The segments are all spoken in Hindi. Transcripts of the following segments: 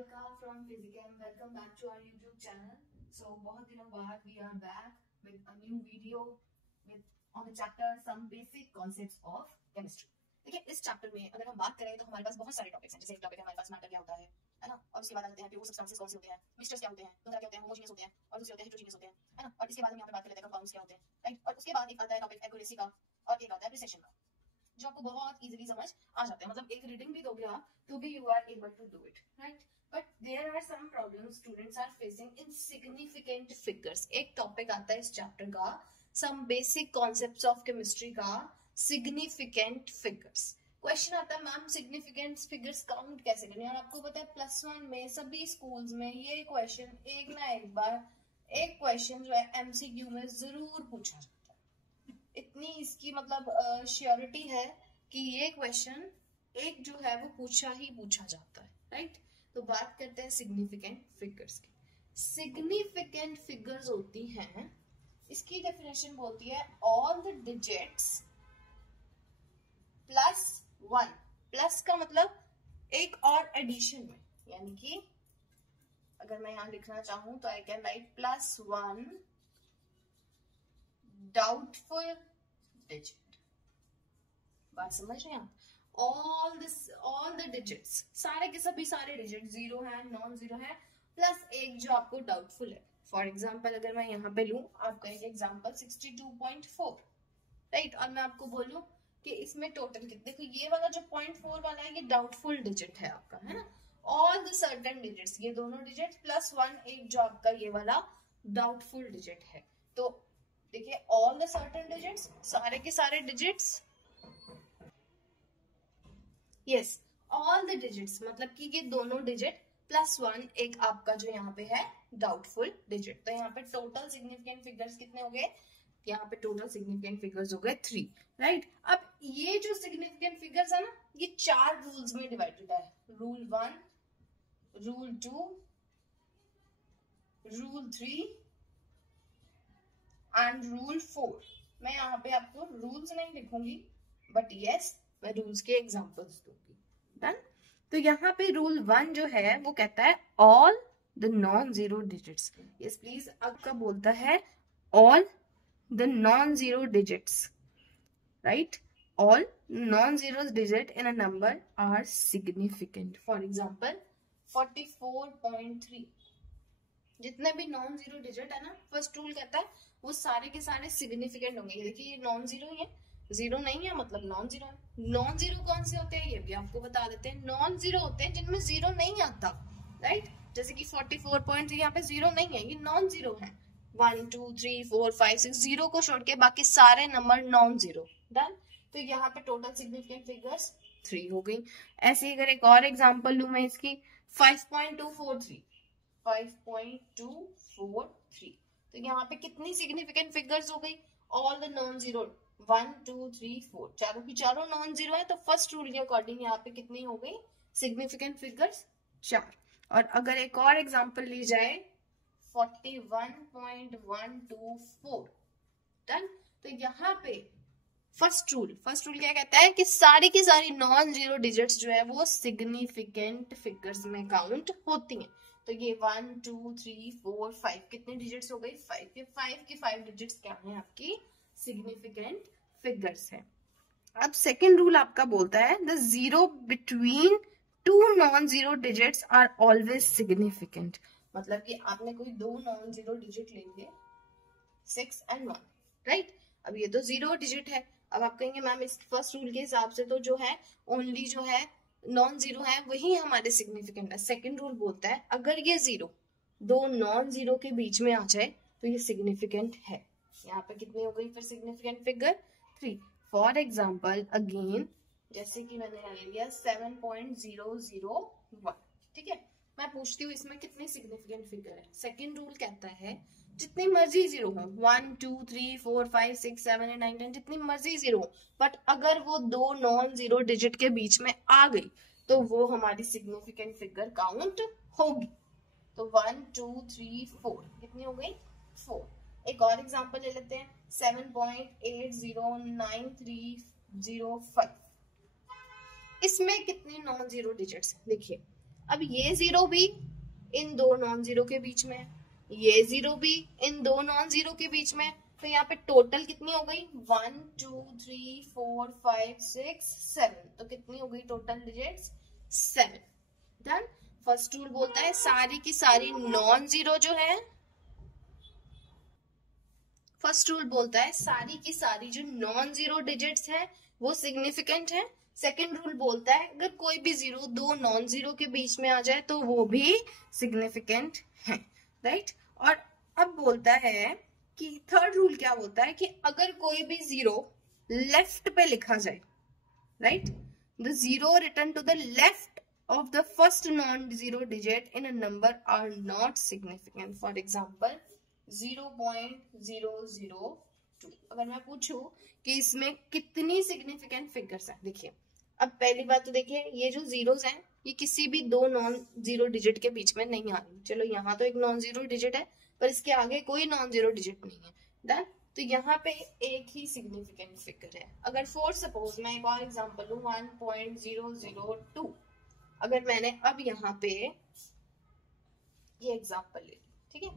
Niharika from Physichem. Welcome back to our YouTube channel. So बहुत दिनों बाद we are back with a new video with on the chapter some basic concepts of chemistry. देखिए इस चैप्टर में अगर हम बात करें तो हमारे पास बहुत सारे टॉपिक्स हैं. जैसे एक टॉपिक है हमारे पास मैटर क्या होता है ना, और उसके बाद आते हैं प्योर सब्सटेंसेस कौन से होते हैं, मिक्सचर्स क्या होते हैं, दो तरह के होते हैं, होमोजेनियस होते हैं और दूसरे होते हैं हेटेरोजेनियस होते हैं, है ना. और इसके बाद हम यहाँ पे बात कर लेते हैं कंपाउंड्स क्या होते हैं, राइट. और उसके बाद एक आता है टॉपिक एक्यूरेसी का और एक आता है प्रिसिशन का, जो आपको बहुत इजीली समझ आ जाते हैं. मतलब एक रीडिंग भी दोगे आप तो भी you are able to do it, right. But there are some problems students are facing in significant figures. एक टॉपिक आता है इस चैप्टर का some basic concepts of chemistry का सिग्निफिकेंट फिगर्स. क्वेश्चन आता है मैम सिग्निफिकेंट फिगर्स काउंट कैसे करें. और आपको पता है +1 में सभी स्कूल्स में ये क्वेश्चन एक ना एक बार एक क्वेश्चन जो है एमसीक्यू में जरूर पूछा जाता है. इतनी इसकी मतलब श्योरिटी है कि ये क्वेश्चन एक जो है वो पूछा ही पूछा जाता है, राइट. तो बात करते हैं सिग्निफिकेंट फिगर्स की. सिग्निफिकेंट फिगर्स होती हैं, इसकी डेफिनेशन बोलती है ऑल द डिजिट्स +1. प्लस का मतलब एक और एडिशन में, यानी कि अगर मैं यहां लिखना चाहूं तो I can write +1 doubtful digit. बात समझ रहे हैं आप. ऑल द डिजिट्स, सारे के सभी सारे डिजिट जीरो है, नॉन जीरो है, प्लस एक जो आपको डाउटफुल है. फॉर एग्जाम्पल अगर मैं यहाँ पे लूं आपका एक एग्जाम्पल 62.4, राइट. और मैं आपको बोलूं कि इसमें टोटल कितने, देखो ये वाला जो 0.4 वाला है ये डाउटफुल डिजिट है आपका, है ना. ऑल द सर्टेन डिजिट्स, ये दोनों डिजिट +1 एक जो आपका ये वाला डाउटफुल डिजिट है. तो देखिए ऑल द सर्टेन डिजिट्स, सारे के सारे digits, yes all the digits मतलब कि ये दोनों डिजिट +1 एक आपका जो यहाँ पे है डाउटफुल डिजिट. तो यहाँ पे टोटल सिग्निफिकेंट फिगर्स कितने हो गए, यहाँ पे टोटल सिग्निफिकेंट फिगर्स हो गए 3, राइट. अब ये जो सिग्निफिकेंट फिगर्स है ना ये 4 रूल्स में डिवाइडेड है. Rule 1, rule 2, rule 3 and rule 4. मैं यहाँ पे आपको रूल्स नहीं लिखूंगी बट यस मैं रूल्स के एग्जांपल्स दूंगी. डन. तो यहाँ पे रूल 1 जो है वो कहता है all the non zero digits. Yes please आपका बोलता है all the non-zero digits, right. All non-zero digit in a number are significant. For example 44.3, जितने भी नॉन जीरो डिजिट है ना, फर्स्ट रूल कहता है वो सारे के सारे सिग्निफिकेंट होंगे. ये देखिए ये नॉन जीरो ही है, जीरो नहीं है मतलब नॉन जीरो है. नॉन जीरो कौन से होते हैं ये भी आपको बता देते हैं. नॉन जीरो होते हैं जिनमें जीरो नहीं आता, राइट. जैसे कि 44.3 यहाँ पे जीरो नहीं है, ये नॉन जीरो है. 1 2 3 4 5 6 जीरो को छोड़ के बाकी सारे नंबर नॉन जीरो. डन. तो यहाँ पे टोटल सिग्निफिकेंट फिगर्स 3 हो गई. ऐसे अगर एक और एग्जांपल लूं मैं इसकी 5.243, 5.243, तो यहाँ पे कितनी सिग्निफिकेंट फिगर्स हो गई, ऑल द नॉन जीरो 1 2 3 4, चारों की चारों नॉन जीरो है. तो फर्स्ट रूल के अकॉर्डिंग यहाँ पे कितनी हो गई सिग्निफिकेंट फिगर्स 4. और अगर एक और एग्जांपल ली जाए 41.124, डन. तो यहाँ पे फर्स्ट रूल क्या कहता है कि सारी की सारी नॉन जीरो डिजिट्स जो है वो सिग्निफिकेंट फिगर्स में काउंट होती हैं. तो ये 1 2 3 4 5 कितने डिजिट्स हो गई 5 के 5 डिजिट्स क्या है आपकी सिग्निफिकेंट फिगर्स है. अब सेकेंड रूल आपका बोलता है the zero between two non zero digits are always significant. मतलब कि आपने कोई दो नॉन जीरो डिजिट लेंगे 6 and 1, राइट. अब ये तो जीरो डिजिट है. अब आप कहेंगे मैम इस फर्स्ट रूल के हिसाब से तो जो है ओनली जो है नॉन जीरो है वही हमारे सिग्निफिकेंट है. सेकंड रूल बोलता है अगर ये जीरो दो नॉन जीरो के बीच में आ जाए तो ये सिग्निफिकेंट है. यहाँ पे कितनी हो गई फिर significant figure 3. For example again जैसे कि मैंने ले लिया 7.001, ठीक है. मैं पूछती हूँ इसमें कितने सिग्निफिकेंट फिगर है. सेकंड रूल कहता है जितनी मर्जी जीरो हो 1 2 3 4 5 6 7 8 9 10 जितनी मर्जी जीरो हो, बट अगर वो दो नॉन जीरो डिजिट के बीच में आ गई तो वो हमारी सिग्निफिकेंट फिगर काउंट होगी. तो 1 2 3 4 कितनी हो गई 4. एक और एग्जांपल ले लेते हैं 7.809305. इसमें कितने नॉन जीरो डिजिट्स देखिए. अब ये 0 भी इन दो नॉन जीरो के बीच में है, ये 0 भी इन दो नॉन जीरो के बीच में, तो यहाँ पे टोटल कितनी हो गई 1 2 3 4 5 6 7, तो कितनी हो गई total digits 7। Done. First rule बोलता है सारी की सारी नॉन जीरो जो है, फर्स्ट रूल बोलता है सारी की सारी जो नॉन जीरो डिजिट्स है वो सिग्निफिकेंट है। सेकेंड रूल बोलता है अगर कोई भी जीरो दो नॉन जीरो के बीच में आ जाए तो वो भी सिग्निफिकेंट है, राइट। और अब बोलता है कि थर्ड रूल क्या बोलता है कि अगर कोई भी जीरो लेफ्ट पे लिखा जाए, right, the zero written to the left of the first non-zero digit in a number are not significant. For example 0.002। अगर मैं पूछूं कि इसमें कितनी सिग्निफिकेंट फिगर्स हैं, देखिए अब पहली बात तो देखिए ये जो जीरोस हैं ये किसी भी दो नॉन जीरो डिजिट के बीच में नहीं आ रही। चलो यहाँ तो एक नॉन जीरो डिजिट है पर इसके आगे कोई नॉन जीरो डिजिट नहीं है, डन। तो यहाँ पे एक ही सिग्निफिकेंट फिगर है। अगर फॉर सपोज मैं एक और एग्जांपल लूं 1.002, अगर मैंने अब यहाँ पे ये एग्जांपल ले, ठीक है,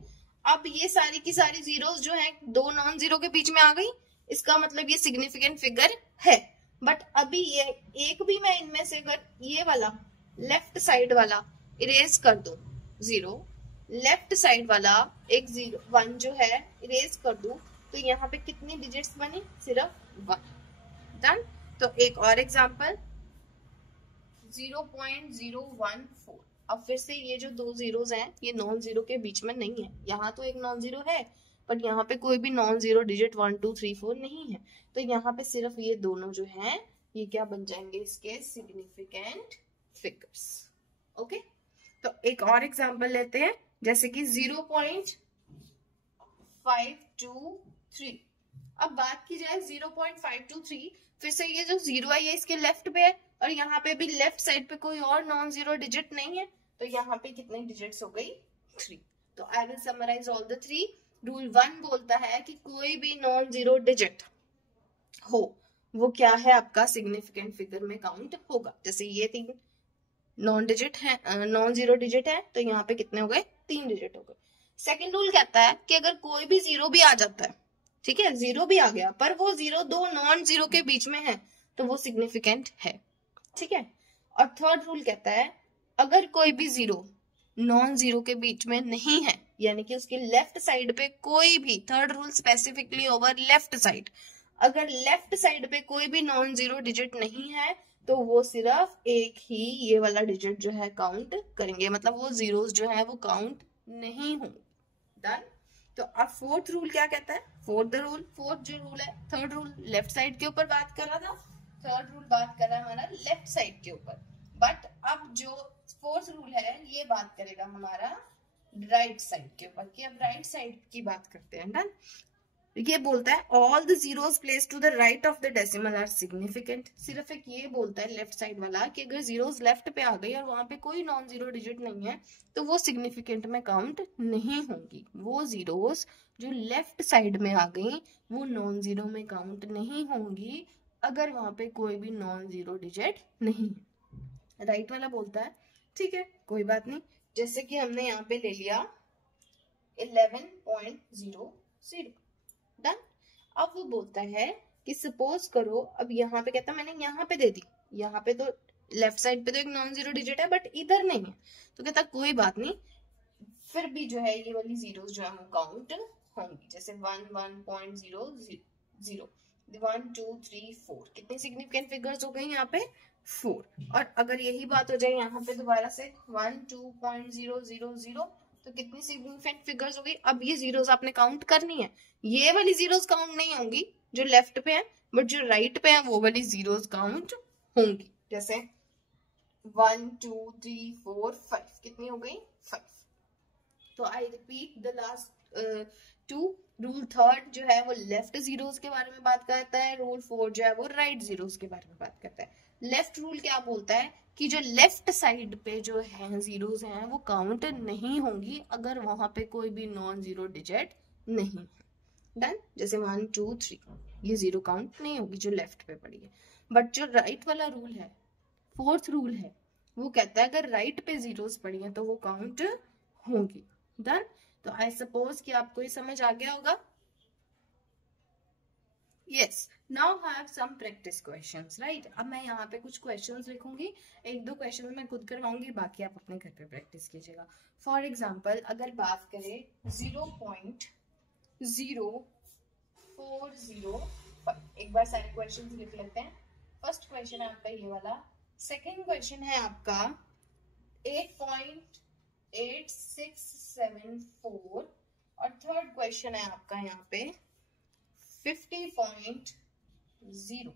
अब ये सारी की सारी जीरोस जो है दो नॉन जीरो के बीच में आ गई, इसका मतलब ये सिग्निफिकेंट फिगर है। बट अभी ये एक भी मैं इनमें से अगर ये वाला लेफ्ट साइड वाला इरेज कर दूं, जीरो लेफ्ट साइड वाला एक 1 जो है इरेज कर दूं, तो यहाँ पे कितनी डिजिट्स बनी, सिर्फ 1। डन। तो एक और एग्जांपल 0.014। अब फिर से ये जो दो जीरोस हैं ये नॉन जीरो के बीच में नहीं है, यहाँ तो एक नॉन जीरो है बट यहाँ पे कोई भी नॉन जीरो डिजिट 1 2 3 4 नहीं है, तो यहाँ पे सिर्फ ये दोनों जो हैं ये क्या बन जाएंगे, इसके सिग्निफिकेंट फिगर्स। ओके, तो एक और एग्जांपल लेते हैं जैसे कि 0.523। अब बात की जाए 0.523, फिर से ये जो जीरो है ये इसके लेफ्ट पे है और यहाँ पे भी लेफ्ट साइड पे कोई और नॉन जीरो डिजिट नहीं है, तो यहाँ पे कितने डिजिट्स हो गई 3। तो I will summarise all the 3। Rule 1 बोलता है कि कोई भी नॉन जीरो डिजिट हो वो क्या है आपका सिग्निफिकेंट फिगर में काउंट होगा। जैसे ये 3 नॉन डिजिट है, नॉन जीरो डिजिट है, तो यहाँ पे कितने हो गए 3 डिजिट हो गए। सेकेंड रूल कहता है कि अगर कोई भी जीरो भी आ जाता है, ठीक है, जीरो भी आ गया पर वो जीरो दो नॉन जीरो के बीच में है तो वो सिग्निफिकेंट है, ठीक है। और थर्ड रूल कहता है अगर कोई भी जीरो नॉन जीरो के बीच में नहीं है, यानी कि उसकी लेफ्ट साइड पे कोई भी, third rule specifically over left side, अगर लेफ्ट साइड पे कोई भी नॉन जीरो डिजिट नहीं है तो वो सिर्फ एक ही ये वाला डिजिट जो है काउंट करेंगे, मतलब वो जीरोस जो है वो काउंट नहीं होंगे। डन। तो अब फोर्थ रूल क्या कहता है, फोर्थ जो रूल है, थर्ड रूल लेफ्ट साइड के ऊपर बात कर रहा था, थर्ड रूल बात कर रहा है हमारा लेफ्ट साइड के ऊपर, बट अब जो फोर्थ रूल है ये बात करेगा हमारा राइट साइड के ऊपर, कि अब राइट साइड की बात करते हैं। डन। ये बोलता है all the zeros placed to the right of the decimal are significant. सिर्फ एक ये बोलता है लेफ्ट साइड वाला कि अगर जीरोस लेफ्ट पे आ गई और वहां पे कोई नॉन जीरो डिजिट नहीं है तो वो सिग्निफिकेंट में काउंट नहीं होंगी। वो जीरोस जो लेफ्ट साइड में आ गई वो नॉन जीरो में काउंट नहीं होंगी अगर वहां पे कोई भी नॉन जीरो डिजिट नहीं है। राइट वाला बोलता है ठीक है कोई बात नहीं, जैसे कि हमने यहाँ पे ले लिया 11.00। डन। अब वो बोलता है कि सपोज करो, अब यहाँ पे कहता मैंने यहाँ पे दे दी, यहाँ पे तो लेफ्ट साइड पे तो एक नॉन जीरो डिजिट है बट इधर नहीं है, तो कहता कोई बात नहीं, फिर भी जो है ये वाली जीरोस जो है वो काउंट होंगी। जैसे 1 1 2 3 4 कितनी सिग्निफिकेंट फिगर्स हो गई यहाँ पे 4। और अगर यही बात हो जाए यहाँ पे दोबारा से 1 2.000 तो कितनी सिग्निफिकेंट फिगर्स हो गई। अब ये जीरोस आपने काउंट करनी है, ये वाली जीरोस काउंट नहीं होंगी जो लेफ्ट पे है, बट जो राइट पे है वो वाली जीरोस काउंट होंगी। जैसे 1 2 3 4 5 कितनी हो गई 5। तो I repeat the last 2। Rule third जो है वो लेफ्ट जीरोस के बारे में बात करता है, रूल फोर्थ जो है वो राइट जीरोस के बारे में बात करता है। लेफ्ट रूल क्या बोलता है कि जो लेफ्ट साइड पे जो है जीरोस हैं वो काउंट नहीं होंगी अगर वहां पे कोई भी नॉन जीरो डिजिट नहीं है। डन। जैसे 1 2 3 ये जीरो काउंट नहीं होगी जो लेफ्ट पे पड़ी है। बट जो राइट वाला रूल है, फोर्थ रूल है, वो कहता है अगर राइट पे जीरोस पड़ी हैं तो वो काउंट होंगी। डन। तो आई सपोज कि आपको ये समझ आ गया होगा। Yes, now have some practice questions, right. अब मैं यहाँ पे कुछ क्वेश्चंस लिखूंगी, एक दो क्वेश्चन मैं खुद करवाऊंगी, बाकी आप अपने घर पे प्रैक्टिस कीजिएगा। फॉर एग्जाम्पल अगर बात करें 0.0405, एक बार सारे क्वेश्चंस लिख लेते हैं। फर्स्ट क्वेश्चन है आपका ये वाला, सेकेंड क्वेश्चन है आपका 8.8674 और थर्ड क्वेश्चन है आपका यहाँ पे 50.0।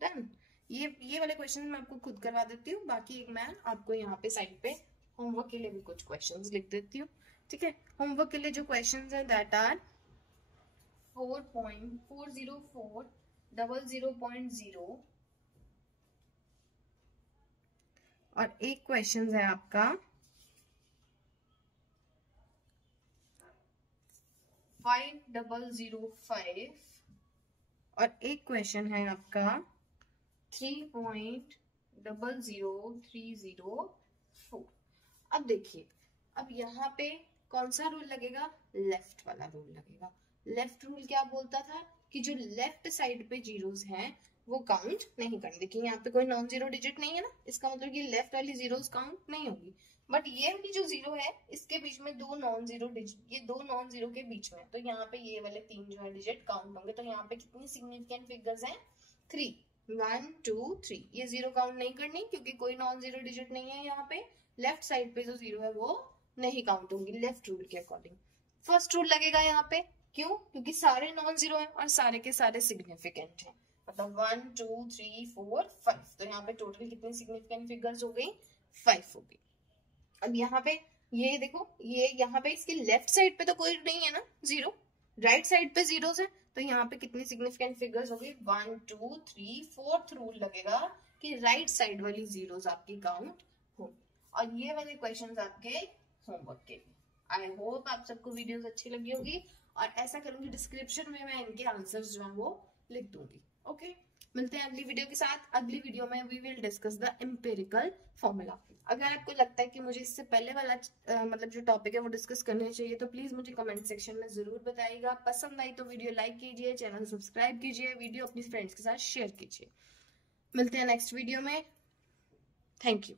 डन। ये वाले क्वेश्चन मैं आपको खुद करवा देती हूँ, बाकी एक मैं आपको यहाँ पे साइड पे होमवर्क के लिए भी कुछ क्वेश्चंस लिख देती हूँ। ठीक है, होमवर्क के लिए जो क्वेश्चंस हैं दैट आर 4.40400.0 और एक क्वेश्चन है आपका 5005 और एक क्वेश्चन है आपका 3.00304। अब देखिए, अब यहाँ पे कौन सा रूल लगेगा? लेफ्ट वाला रूल लगेगा। लेफ्ट रूल क्या बोलता था कि जो लेफ्ट साइड पे जीरोस हैं वो काउंट नहीं करने। देखिए यहाँ पे कोई नॉन जीरो डिजिट नहीं है ना, इसका मतलब कि लेफ्ट वाली जीरोस काउंट नहीं होगी। बट ये वाली जो जीरो है इसके बीच में दो नॉन जीरो डिजिट, ये दो नॉन जीरो के बीच में, तो यहाँ पे ये वाले तीन जो है डिजिट काउंट होंगे। तो यहाँ पे कितनी सिग्निफिकेंट फिगर्स हैं? 3, 1 2 3। ये जीरो काउंट नहीं करनी क्योंकि कोई नॉन जीरो डिजिट नहीं है यहाँ पे। लेफ्ट साइड पे जो जीरो है वो नहीं काउंट होंगी लेफ्ट रूल के अकॉर्डिंग। फर्स्ट रूल लगेगा यहाँ पे, क्यों? क्योंकि सारे नॉन जीरो हैं और सारे के सारे सिग्निफिकेंट हैं, मतलब 1 2 3 4 5। तो यहाँ पे टोटल कितनी सिग्निफिकेंट फिगर्स हो गई? 5 हो गई। अब यहाँ पे ये देखो, ये यहाँ पे इसके लेफ्ट साइड पे तो कोई नहीं है ना जीरो, राइट साइड पे जीरोस है, तो यहाँ पे कितनी सिग्निफिकेंट फिगर्स हो गई? 1 2 3। फोर्थ रूल लगेगा कि राइट साइड वाली जीरोस आपकी काउंट हो। और ये वाले क्वेश्चंस आपके होमवर्क के लिए। आई होप आप सबको वीडियोस अच्छी लगी होगी, और ऐसा करूंगी डिस्क्रिप्शन में मैं इनके आंसर्स जो है वो लिख दूंगी। ओके, मिलते हैं अगली वीडियो के साथ। अगली वीडियो में we will discuss the empirical formula. अगर आपको लगता है कि मुझे इससे पहले वाला मतलब जो टॉपिक है वो डिस्कस करने चाहिए तो प्लीज मुझे कमेंट सेक्शन में जरूर बताइएगा। पसंद आई तो वीडियो लाइक कीजिए, चैनल सब्सक्राइब कीजिए, वीडियो अपनी फ्रेंड्स के साथ शेयर कीजिए। मिलते हैं नेक्स्ट वीडियो में। Thank you.